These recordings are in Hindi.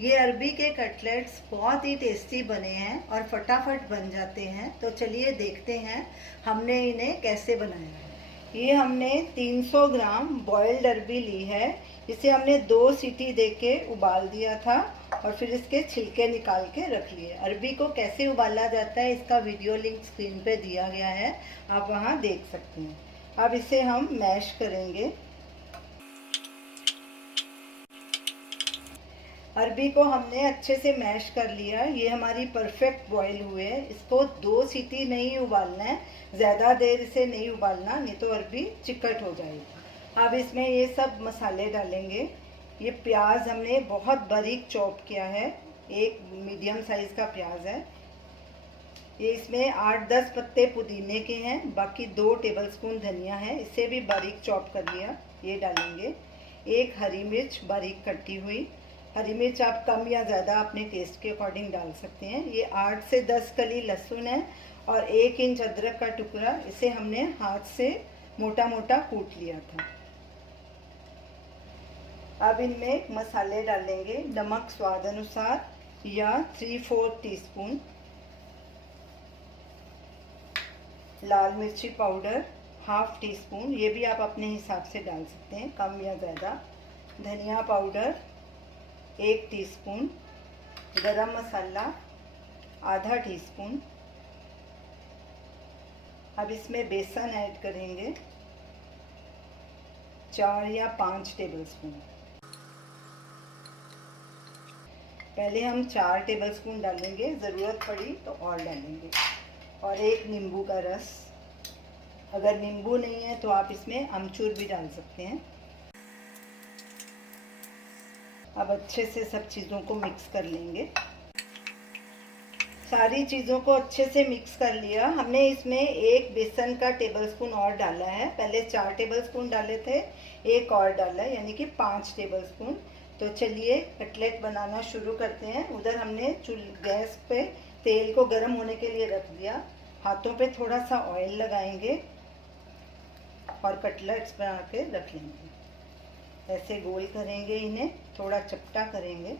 ये अरबी के कटलेट्स बहुत ही टेस्टी बने हैं और फटाफट बन जाते हैं। तो चलिए देखते हैं हमने इन्हें कैसे बनाया है। ये हमने 300 ग्राम बॉइल्ड अरबी ली है। इसे हमने 2 सीटी देके उबाल दिया था और फिर इसके छिलके निकाल के रख लिए। अरबी को कैसे उबाला जाता है इसका वीडियो लिंक स्क्रीन पे दिया गया है, आप वहाँ देख सकते हैं। अब इसे हम मैश करेंगे। अरबी को हमने अच्छे से मैश कर लिया। ये हमारी परफेक्ट बॉईल हुए हैं। इसको 2 सीटी नहीं उबालना है, ज़्यादा देर इसे नहीं उबालना, नहीं तो अरबी चिकट हो जाएगी। अब इसमें ये सब मसाले डालेंगे। ये प्याज हमने बहुत बारीक चॉप किया है, एक मीडियम साइज़ का प्याज है। ये इसमें 8-10 पत्ते पुदीने के हैं, बाकी 2 टेबलस्पून धनिया है, इसे भी बारीक चॉप कर लिया, ये डालेंगे। एक हरी मिर्च बारीक कटी हुई। हरी मिर्च आप कम या ज़्यादा अपने टेस्ट के अकॉर्डिंग डाल सकते हैं। ये 8 से 10 कली लहसुन है और 1 इंच अदरक का टुकड़ा, इसे हमने हाथ से मोटा मोटा कूट लिया था। अब इनमें मसाले डालेंगे। नमक स्वाद अनुसार या 3/4 टीस्पून, लाल मिर्ची पाउडर 1/2 टीस्पून, ये भी आप अपने हिसाब से डाल सकते हैं, कम या ज़्यादा। धनिया पाउडर 1 टीस्पून, गरम मसाला आधा टीस्पून। अब इसमें बेसन ऐड करेंगे 4 या 5 टेबलस्पून। पहले हम 4 टेबलस्पून डालेंगे, ज़रूरत पड़ी तो और डालेंगे। और 1 नींबू का रस। अगर नींबू नहीं है तो आप इसमें अमचूर भी डाल सकते हैं। अब अच्छे से सब चीज़ों को मिक्स कर लेंगे। सारी चीज़ों को अच्छे से मिक्स कर लिया। हमने इसमें 1 बेसन का टेबलस्पून और डाला है। पहले 4 टेबलस्पून डाले थे, 1 और डाला, यानी कि 5 टेबलस्पून। तो चलिए कटलेट बनाना शुरू करते हैं। उधर हमने गैस पे तेल को गर्म होने के लिए रख दिया। हाथों पे थोड़ा सा ऑयल लगाएंगे और कटलेट्स बना के रख लेंगे। ऐसे गोल करेंगे, इन्हें थोड़ा चपटा करेंगे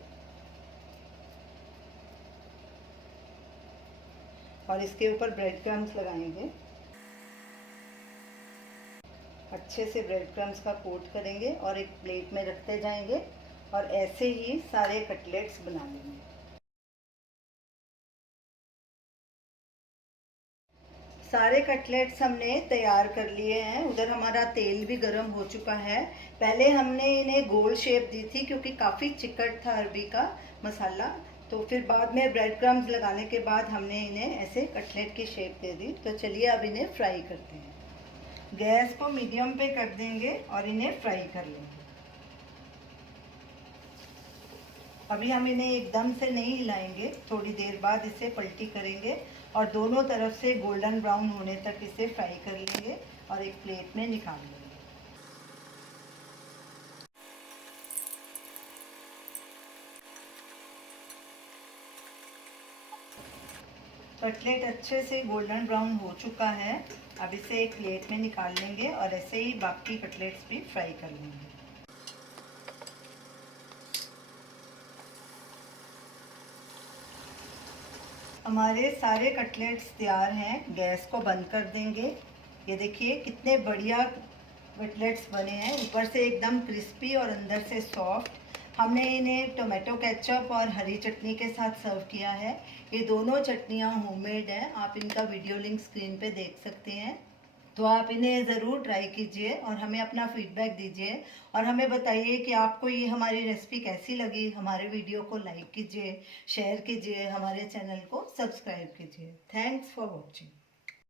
और इसके ऊपर ब्रेड क्रम्स लगाएंगे। अच्छे से ब्रेड क्रम्स का कोट करेंगे और एक प्लेट में रखते जाएंगे और ऐसे ही सारे कटलेट्स बना लेंगे। सारे कटलेट्स हमने तैयार कर लिए हैं। उधर हमारा तेल भी गर्म हो चुका है। पहले हमने इन्हें गोल शेप दी थी क्योंकि काफ़ी चिकट था अरबी का मसाला, तो फिर बाद में ब्रेड क्रम्स लगाने के बाद हमने इन्हें ऐसे कटलेट की शेप दे दी। तो चलिए अब इन्हें फ्राई करते हैं। गैस को मीडियम पे कर देंगे और इन्हें फ्राई कर लेंगे। अभी हम इन्हें एकदम से नहीं हिलाएंगे, थोड़ी देर बाद इसे पलटी करेंगे और दोनों तरफ से गोल्डन ब्राउन होने तक इसे फ्राई कर लेंगे और एक प्लेट में निकाल लेंगे। कटलेट अच्छे से गोल्डन ब्राउन हो चुका है। अब इसे एक प्लेट में निकाल लेंगे और ऐसे ही बाकी कटलेट्स भी फ्राई कर लेंगे। हमारे सारे कटलेट्स तैयार हैं। गैस को बंद कर देंगे। ये देखिए कितने बढ़िया कटलेट्स बने हैं, ऊपर से एकदम क्रिस्पी और अंदर से सॉफ्ट। हमने इन्हें टोमेटो केचप और हरी चटनी के साथ सर्व किया है। ये दोनों चटनियाँ होममेड हैं, आप इनका वीडियो लिंक स्क्रीन पे देख सकते हैं। तो आप इन्हें ज़रूर ट्राई कीजिए और हमें अपना फीडबैक दीजिए और हमें बताइए कि आपको ये हमारी रेसिपी कैसी लगी। हमारे वीडियो को लाइक कीजिए, शेयर कीजिए, हमारे चैनल को सब्सक्राइब कीजिए। Thanks for watching.